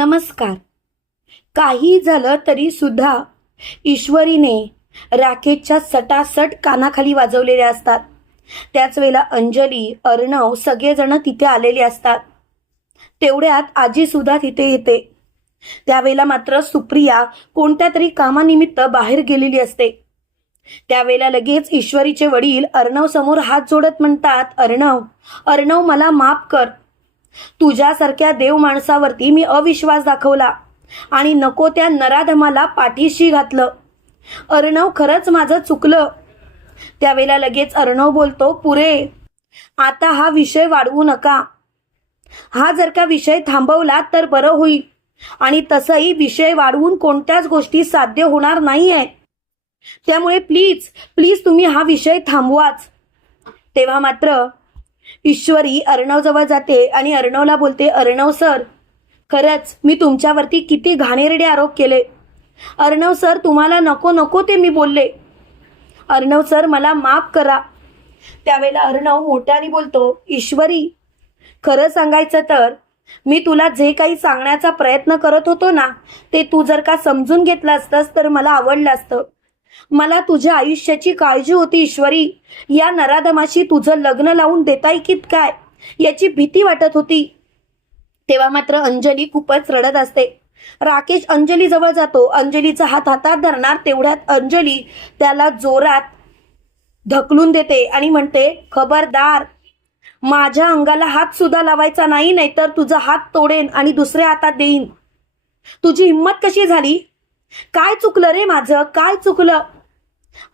नमस्कार. काही झालं तरी सुद्धा ईश्वरीने राकेशच्या सटासट कानाखाली वाजवलेले असतात. त्याच वेळेला अंजली अर्णव सगळेजण तिथे आलेले असतात. तेवढ्यात आजी सुद्धा तिथे येते. त्यावेळेला मात्र सुप्रिया कोणत्या तरी कामानिमित्त बाहेर गेलेली असते. त्यावेळेला लगेच ईश्वरीचे वडील अर्णव समोर हात जोडत म्हणतात अर्णव अर्णव मला माफ कर. तुझ्यासारख्या देव माणसावरती मी अविश्वास दाखवला आणि नको त्या नराधमाला पाठीशी घातलं. अर्णव खरंच माझं चुकलं. त्यावेळेला लगेच अर्णव बोलतो पुरे आता हा विषय वाढवू नका. हा जर का विषय थांबवला तर बरं होईल आणि तसंही विषय वाढवून कोणत्याच गोष्टी साध्य होणार नाही आहे त्यामुळे प्लीज प्लीज तुम्ही हा विषय थांबवाच. तेव्हा मात्र ईश्वरी अर्णवजवळ जाते आणि अर्णवला बोलते अर्णव सर खरंच मी तुमच्यावरती किती घाणेरडे आरोप केले. अर्णव सर तुम्हाला नको नको ते मी बोलले. अर्णव सर मला माफ करा. त्यावेळेला अर्णव मोठ्याने बोलतो ईश्वरी खरं सांगायचं तर मी तुला जे काही सांगण्याचा प्रयत्न करत होतो ना ते तू जर का समजून घेतलं असतंस तर मला आवडलं असतं. मला तुझ्या आयुष्याची काळजी होती ईश्वरी. या नराधमाशी तुझं लग्न लावून देता की काय? याची भीती वाटत होती. तेव्हा मात्र अंजली खूपच रडत असते. राकेश अंजली जवळ जातो. अंजलीचा हात हातात धरणार तेवढ्यात अंजली त्याला जोरात ढकलून देते आणि म्हणते खबरदार माझ्या अंगाला हात सुद्धा लावायचा नाही नाहीतर तुझा हात तोडेन आणि दुसऱ्या हातात देईन. तुझी हिंमत कशी झाली? काय चुकलं रे माझं? काय चुकलं?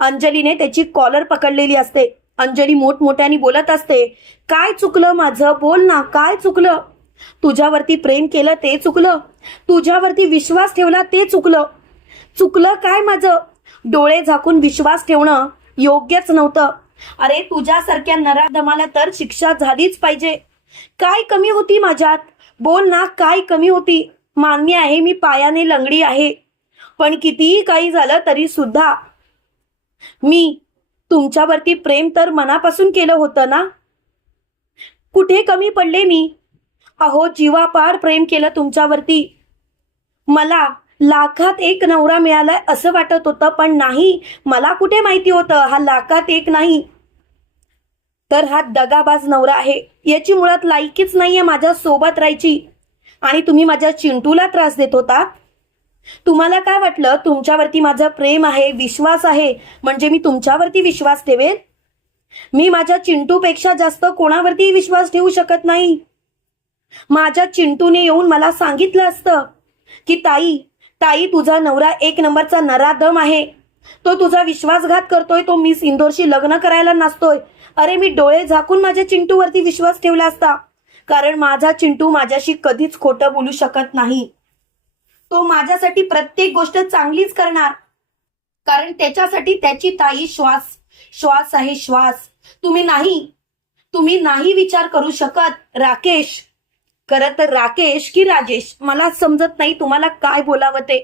अंजलीने त्याची कॉलर पकडलेली असते. अंजली मोठमोठ्याने बोलत असते काय चुकलं माझं? बोल ना काय चुकलं? तुझ्यावरती प्रेम केलं ते चुकलं. तुझ्यावरती विश्वास ठेवला ते चुकलं. चुकलं काय माझं? डोळे झाकून विश्वास ठेवणं योग्यच नव्हतं. अरे तुझ्यासारख्या नराधमाला तर शिक्षा झालीच पाहिजे. काय कमी होती माझ्यात? बोल ना काय कमी होती? मान्य आहे मी पायाने लंगडी आहे. पण कितीही काही झालं तरी सुद्धा मी तुमच्यावरती प्रेम तर मनापासून केलं होतं ना? कुठे कमी पडले मी? अहो जीवापार प्रेम केलं तुमच्यावरती. मला लाखात एक नवरा मिळालाय असं वाटत होतं पण नाही. मला कुठे माहिती होतं? हा लाखात एक नाही. तर हा दगाबाज नवरा आहे. याची मुळात लायकीच नाहीये माझ्या सोबत राहायची. आणि तुम्ही माझ्या चिंटूला त्रास देत होता? तुम्हाला काय वाटलं? तुमच्यावरती माझं प्रेम आहे विश्वास आहे. म्हणजे मी तुमच्यावरती विश्वास ठेवेन? मी माझ्या चिंटूपेक्षा जास्त कोणावरती विश्वास ठेवू शकत नाही? माझ्या चिंटूने येऊन मला सांगितलं असतं की ताई ताई तुझा नवरा एक नंबरचा नरादम आहे. तो तुझा विश्वासघात करतोय तो मिस इंदोरशी लग्न करायला नसतोय अरे मी डोळे झाकून माझ्या चिंटूवरती विश्वास ठेवला असता. कारण माझा चिंटू माझ्याशी कधीच खोटं बोलू शकत नाही. तो माझ्यासाठी प्रत्येक गोष्ट चांगलीच करणार. कारण त्याच्यासाठी त्याची ताई श्वास श्वास आहे श्वास. तुम्ही नाही तुम्ही नाही विचार करू शकत राकेश. खरं तर राकेश की राजेश मला समजत नाही तुम्हाला काय बोलावं ते.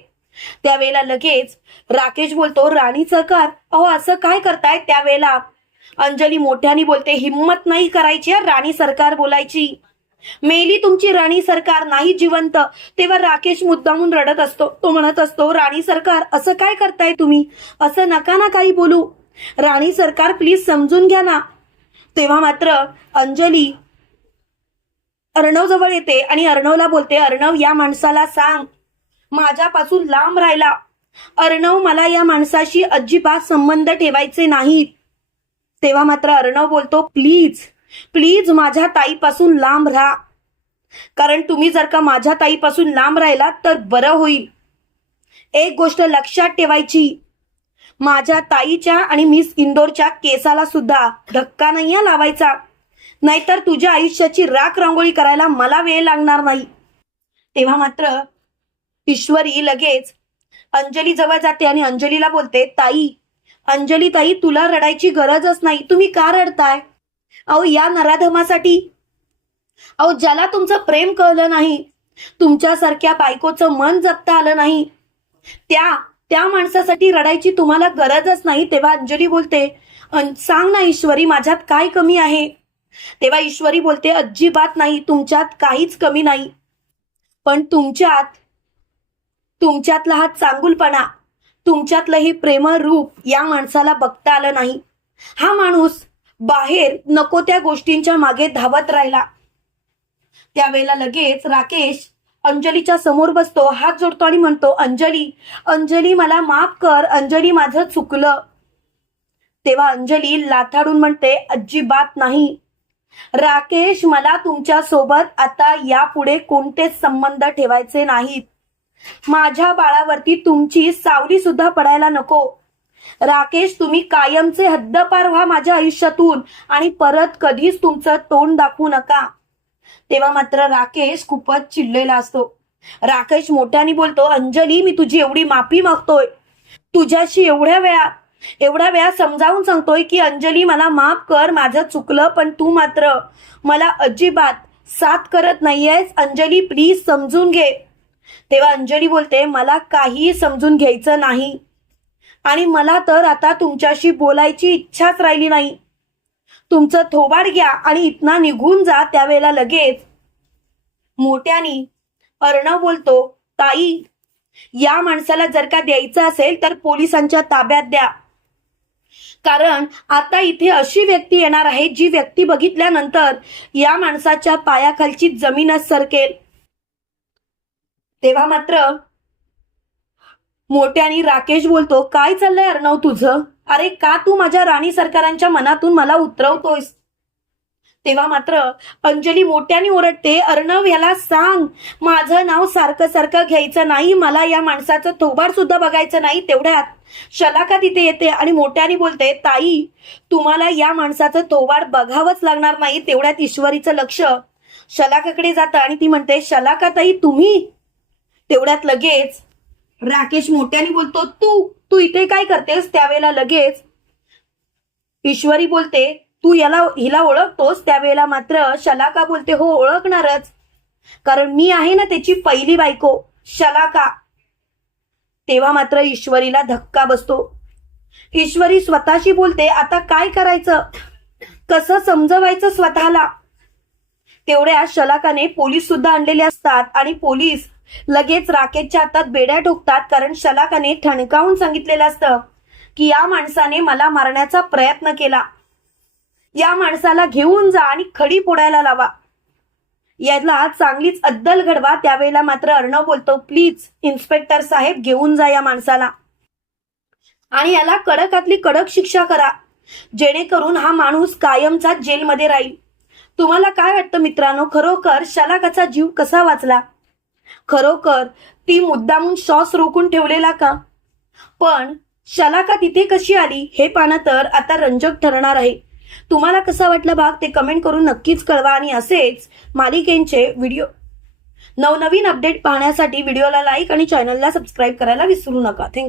त्यावेळेला लगेच राकेश बोलतो राणी सरकार अहो असं काय करताय त्यावेळेला? अंजली मोठ्यानी बोलते हिम्मत नाही करायची राणी सरकार बोलायची. मेली तुमची राणी सरकार नाही जिवंत. तेव्हा राकेश मुद्दामून रडत असतो. तो म्हणत असतो राणी सरकार असं काय करताय तुम्ही? असं नका ना काही बोलू. राणी सरकार प्लीज समजून घ्या ना. तेव्हा मात्र अंजली अर्णव जवळ येते आणि अर्णवला बोलते अर्णव या माणसाला सांग. माझ्यापासून लांब राहिला. अर्णव मला या माणसाशी अजिबात संबंध ठेवायचे नाहीत. तेव्हा मात्र अर्णव बोलतो प्लीज प्लीज माझ्या ताईपासून लांब राहा. कारण तुम्ही जर का माझ्या ताईपासून लांब राहिलात तर बरं होईल. एक गोष्ट लक्षात ठेवायची. माझ्या ताईच्या आणि मिस इंदोरच्या केसाला सुद्धा धक्का नाही लावायचा. नाहीतर तुझ्या आयुष्याची राख रांगोळी करायला मला वेळ लागणार नाही. तेव्हा मात्र ईश्वरी लगेच अंजली जवळ जाते आणि अंजलीला बोलते ताई अंजली ताई तुला रडायची गरजच नाही. तुम्ही का रडताय? अहो या नराधमासाठी. अहो ज्याला तुमचं प्रेम कळलं नाही तुमच्यासारख्या बायकोचं मन जपता आलं नाही त्या त्या माणसासाठी रडायची तुम्हाला गरजच नाही तेव्हा अंजली बोलते सांग ना ईश्वरी माझ्यात काय कमी आहे? तेव्हा ईश्वरी बोलते अजिबात नाही तुमच्यात काहीच कमी नाही. पण तुमच्यात तुमच्यातला हा चांगुलपणा तुमच्यातलं ही प्रेम रूप या माणसाला बघता आलं नाही. हा माणूस बाहेर नको त्या गोष्टींच्या मागे धावत राहिला. त्यावेळेला लगेच राकेश अंजलीच्या समोर बसतो हात जोडतो आणि म्हणतो अंजली अंजली मला माफ कर अंजली माझं चुकलं. तेव्हा अंजली लाथाडून म्हणते अजिबात नाही. राकेश मला तुमच्यासोबत आता यापुढे कोणतेच संबंध ठेवायचे नाहीत. माझ्या बाळावरती तुमची सावली सुद्धा पडायला नको. राकेश तुम्ही कायमचे हद्दपार व्हा माझ्या आयुष्यातून आणि परत कधीच तुमचं तोंड दाखवू नका. तेव्हा मात्र राकेश खूपच चिडलेला असतो. राकेश मोठ्याने बोलतो अंजली मी तुझी एवढी माफी मागतोय. तुझ्याशी एवढ्या वेळा एवढ्या वेळा समजावून सांगतोय की अंजली मला माफ कर माझं चुकलं पण तू मात्र मला अजिबात साथ करत नाहीयेस. अंजली प्लीज समजून घे. तेव्हा अंजली बोलते मला काही समजून घ्यायचं नाही. आणि मला तर आता तुमच्याशी बोलायची इच्छाच राहिली नाही. तुमचं थोबाड घ्या आणि इतना निघून जा त्यावेळेला लगेच. मोठ्यानी अर्णव बोलतो ताई या माणसाला जर का द्यायचं असेल तर पोलिसांच्या ताब्यात द्या. कारण आता इथे अशी व्यक्ती येणार आहे जी व्यक्ती बघितल्यानंतर या माणसाच्या पायाखालची जमीनच सरकेल. तेव्हा मात्र मोठ्यानी राकेश बोलतो काय चाललंय अर्णव तुझं? अरे का तू माझ्या राणी सरकारांच्या मनातून मला उतरवतोयस? तेव्हा मात्र अंजली मोठ्याने ओरडते अर्णव याला सांग. माझं नाव सारखं सारखं घ्यायचं नाही मला या माणसाचं थोबाड सुद्धा बघायचं नाही तेवढ्यात. शलाका तिथे येते आणि मोठ्याने बोलते ताई तुम्हाला या माणसाचं थोबाड बघावंच लागणार नाही तेवढ्यात ईश्वरीचं लक्ष. शलाकाकडे जातं आणि ती म्हणते शलाका ताई तुम्ही? तेवढ्यात लगेच राकेश मोठ्याने बोलतो तू तू इथे काय करतेस त्यावेळेला लगेच? ईश्वरी बोलते तू याला हिला ओळखतोस त्यावेळेला मात्र शलाका बोलते हो ओळखणारच. कारण मी आहे ना त्याची पहिली बायको शलाका. तेव्हा मात्र ईश्वरीला धक्का बसतो. ईश्वरी स्वतःशी बोलते आता काय करायचं? कसं समजवायचं स्वतःला? तेवढ्या शलाकाने पोलीस सुद्धा आणलेले असतात आणि पोलीस लगेच राकेशच्या हातात बेड्या ठोकतात कारण शलाकाने ठणकावून सांगितलेलं असतं की या माणसाने मला मारण्याचा प्रयत्न केला. या माणसाला घेऊन जा आणि खडी फोडायला लावा. याला चांगलीच अद्दल घडवा त्यावेळेला मात्र अर्णव बोलतो प्लीज इन्स्पेक्टर साहेब घेऊन जा या माणसाला. आणि याला कडकातली कडक शिक्षा करा. जेणेकरून हा माणूस कायमचा जेलमध्ये राहील. तुम्हाला काय वाटतं मित्रांनो? खरोखर शलाकाचा जीव कसा वाचला? खरोखर ती मुद्दामून श्वास रोखून ठेवलेला का? पण शलाका तिथे कशी आली हे पाहणं तर आता रंजक ठरणार आहे. तुम्हाला कसा वाटला भाग ते कमेंट करून नक्कीच कळवा आणि असेच मालिकेंचे व्हिडिओ. नवनवीन अपडेट पाहण्यासाठी व्हिडिओला लाईक आणि चॅनलला सबस्क्राईब करायला विसरू नका. थँक्यू.